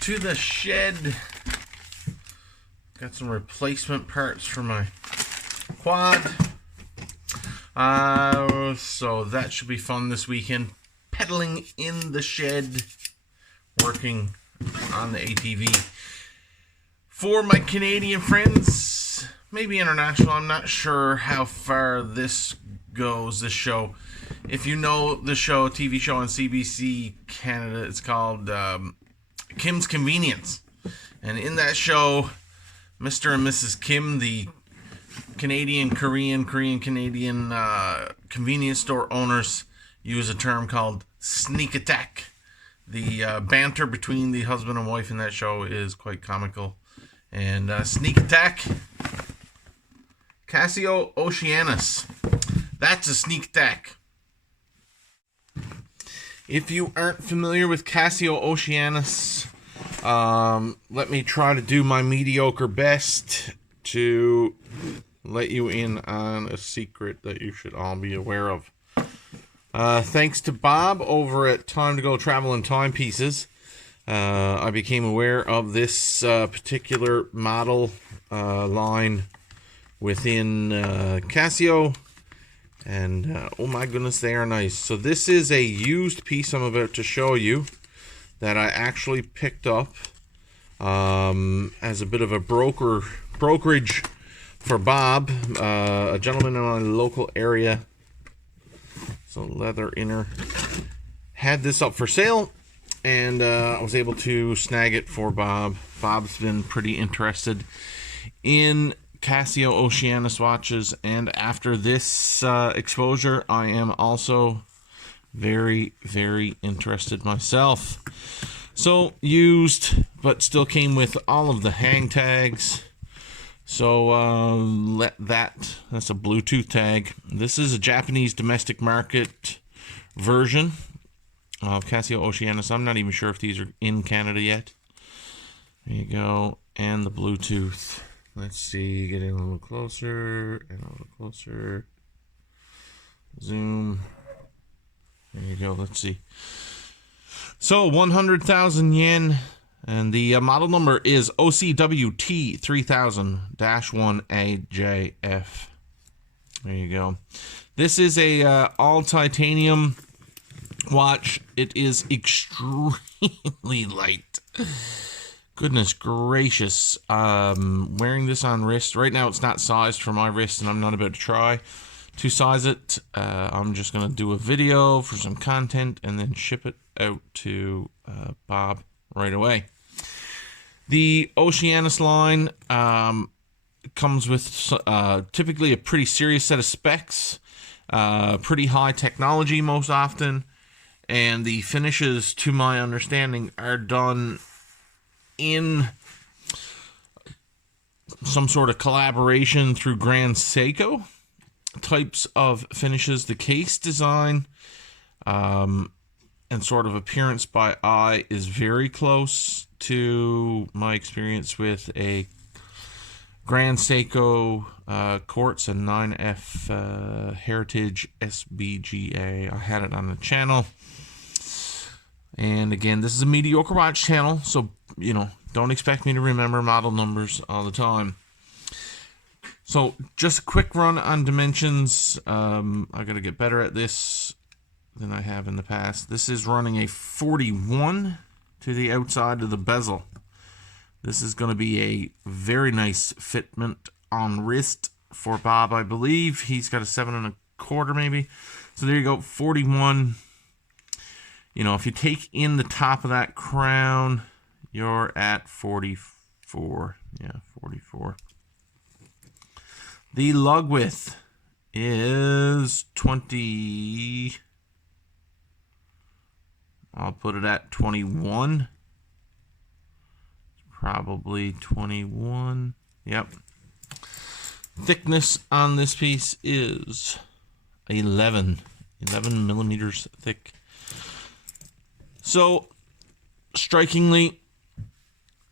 to the shed. Got some replacement parts for my quad. So that should be fun this weekend. Pedaling in the shed, working on the ATV. For my Canadian friends, maybe international, I'm not sure how far this goes, this show. If you know the show, TV show on CBC Canada, it's called Kim's Convenience. And in that show, Mr. and Mrs. Kim, the Korean-Canadian convenience store owners, use a term called sneak attack. The banter between the husband and wife in that show is quite comical. And sneak attack, Casio Oceanus. That's a sneak attack. If you aren't familiar with Casio Oceanus, let me try to do my mediocre best to let you in on a secret that you should all be aware of. Thanks to Bob over at Time to Go Travel and Timepieces, I became aware of this particular model line within Casio, and oh my goodness, they are nice. So this is a used piece I'm about to show you that I actually picked up as a bit of a brokerage for Bob, a gentleman in my local area. So leather inner. Had this up for sale, and I was able to snag it for Bob. Bob's been pretty interested in Casio Oceanus watches, and after this exposure, I am also very, very interested myself. So used, but still came with all of the hang tags. So that's a Bluetooth tag. This is a Japanese domestic market version of Casio Oceanus. I'm not even sure if these are in Canada yet. There you go. And the Bluetooth. Let's see, getting a little closer and a little closer. Zoom. There you go. Let's see. So 100,000 yen. And the model number is OCW-T3000-1AJF. There you go. This is a all titanium watch. It is extremely light. Goodness gracious. Wearing this on wrist. Right now it's not sized for my wrist, and I'm not about to try to size it. I'm just going to do a video for some content and then ship it out to Bob right away. The Oceanus line comes with typically a pretty serious set of specs, pretty high technology most often, and the finishes, to my understanding, are done in some sort of collaboration through Grand Seiko types of finishes. The case design and sort of appearance by eye is very close to my experience with a Grand Seiko Quartz and 9F Heritage SBGA. I had it on the channel. And again, this is a mediocre watch channel, so, you know, don't expect me to remember model numbers all the time. So, just a quick run on dimensions. I got to get better at this than I have in the past. This is running a 41 to the outside of the bezel. This is going to be a very nice fitment on wrist for Bob, I believe. He's got a 7 1/4 maybe. So there you go, 41. You know, if you take in the top of that crown, you're at 44. Yeah, 44. The lug width is 20. I'll put it at 21. Probably 21. Yep. Thickness on this piece is 11 millimeters thick. So, strikingly,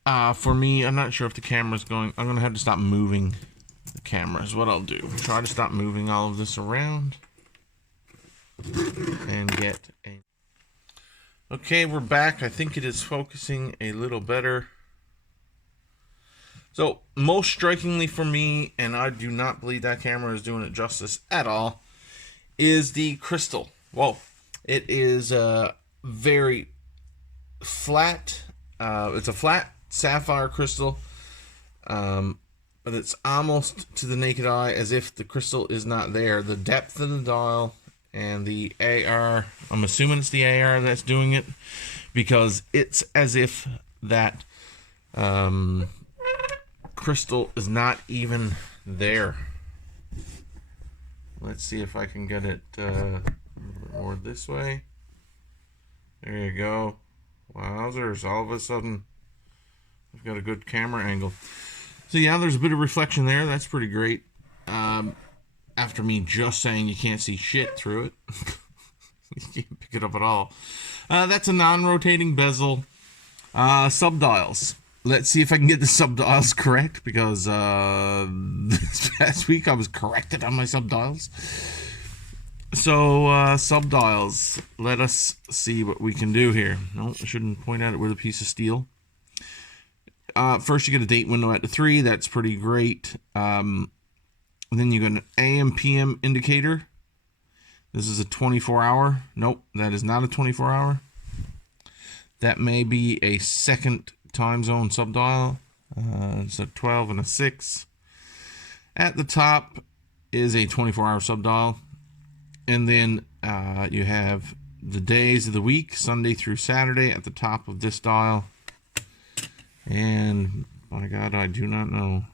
for me, I'm not sure if the camera's going. I'm going to have to stop moving the camera is what I'll do. Try to stop moving all of this around and get a... Okay, we're back. I think it is focusing a little better. So, most strikingly for me, and I do not believe that camera is doing it justice at all, is the crystal. Whoa. It is very flat. It's a flat sapphire crystal. But it's almost to the naked eye as if the crystal is not there. The depth of the dial and the AR, I'm assuming it's the AR that's doing it, because it's as if that crystal is not even there. Let's see if I can get it more this way. There you go. Wowzers, all of a sudden I've got a good camera angle. So yeah, there's a bit of reflection there. That's pretty great. After me just saying you can't see shit through it. You can't pick it up at all. That's a non-rotating bezel. Subdials. Let's see if I can get the subdials correct, because this past week I was corrected on my subdials. So, subdials. Let us see what we can do here. No, I shouldn't point at it with a piece of steel. First, you get a date window at the 3. That's pretty great. Then you got an AM PM indicator. This is a 24-hour. Nope, that is not a 24-hour. That may be a second time zone subdial. It's a 12 and a 6. At the top is a 24-hour subdial. And then you have the days of the week, Sunday through Saturday, at the top of this dial. And, my God, I do not know.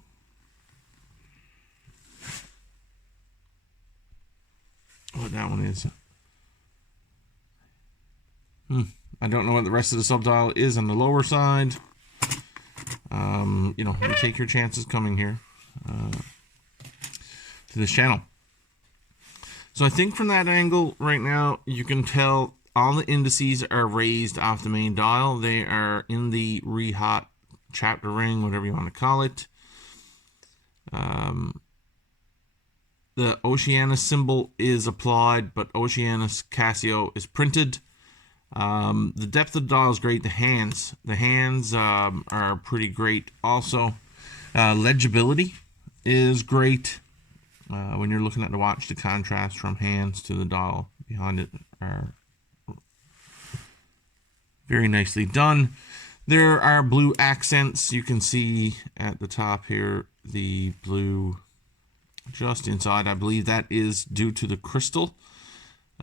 What that one is. I don't know what the rest of the subdial is on the lower side. You know, you take your chances coming here to this channel. So I think from that angle right now, you can tell all the indices are raised off the main dial. They are in the re-hot chapter ring, whatever you want to call it. The Oceanus symbol is applied, but Oceanus Casio is printed. The depth of the dial is great. The hands are pretty great also. Legibility is great. When you're looking at the watch, the contrast from hands to the dial behind it are very nicely done. There are blue accents. You can see at the top here the blue just inside. I believe that is due to the crystal.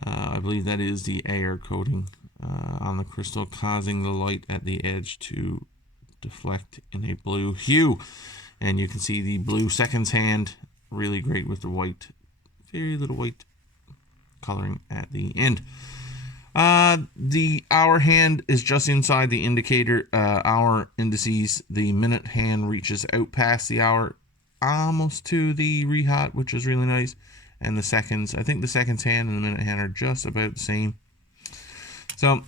I believe that is the air coating on the crystal, causing the light at the edge to deflect in a blue hue. And you can see the blue seconds hand, really great with the white, very little white coloring at the end. The hour hand is just inside the indicator, hour indices. The minute hand reaches out past the hour, almost to the re-hot, which is really nice. And the seconds, I think the seconds hand and the minute hand are just about the same. So,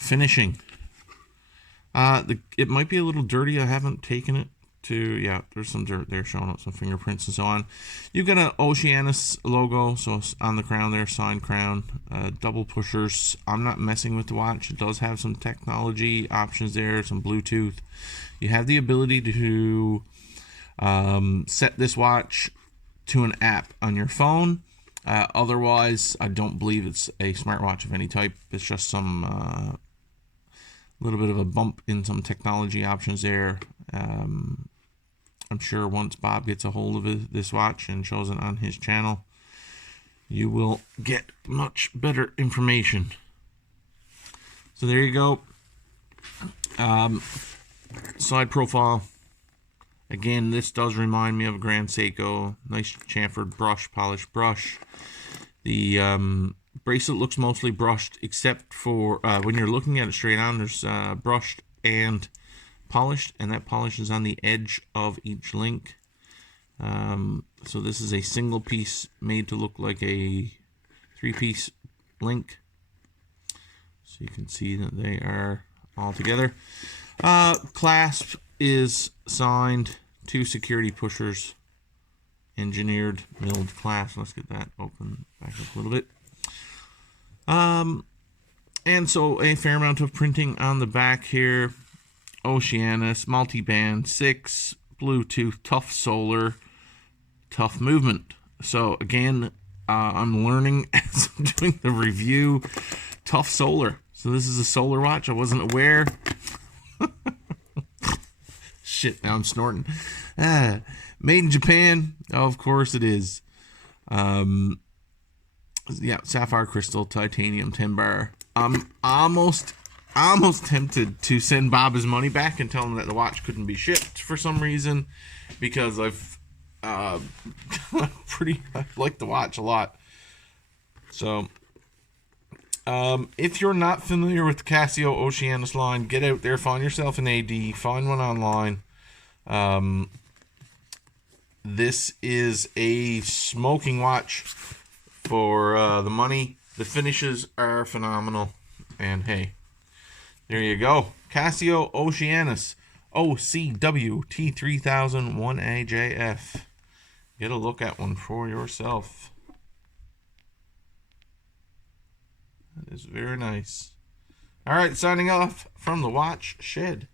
finishing. It might be a little dirty. I haven't taken it to, yeah, there's some dirt there showing up, some fingerprints and so on. You've got an Oceanus logo, so on the crown there, signed crown, double pushers. I'm not messing with the watch. It does have some technology options there, some Bluetooth. You have the ability to set this watch to an app on your phone. Otherwise, I don't believe it's a smartwatch of any type. It's just some little bit of a bump in some technology options there. I'm sure once Bob gets a hold of this watch and shows it on his channel, you will get much better information. So there you go. Side profile. Again, this does remind me of a Grand Seiko. Nice chamfered brush, polished brush. The bracelet looks mostly brushed, except for when you're looking at it straight on, there's brushed and polished, and that polish is on the edge of each link. So this is a single piece made to look like a 3-piece link. So you can see that they are all together. Clasp is signed, 2 security pushers, engineered milled clasp. Let's get that open back up a little bit. And so a fair amount of printing on the back here. Oceanus, multi-band, 6, Bluetooth, tough solar, tough movement. So again, I'm learning as I'm doing the review. Tough solar. So this is a solar watch. I wasn't aware. Shit, now I'm snorting. Made in Japan. Oh, of course it is. Yeah, sapphire crystal, titanium, 10 bar. I'm almost tempted to send Bob his money back and tell him that the watch couldn't be shipped for some reason, because I've I like the watch a lot. So if you're not familiar with the Casio Oceanus line, get out there, find yourself an AD, find one online. This is a smoking watch for the money. The finishes are phenomenal. And hey, there you go. Casio Oceanus OCW-T3000-1AJF. Get a look at one for yourself. That is very nice. All right, signing off from the Watch Shed.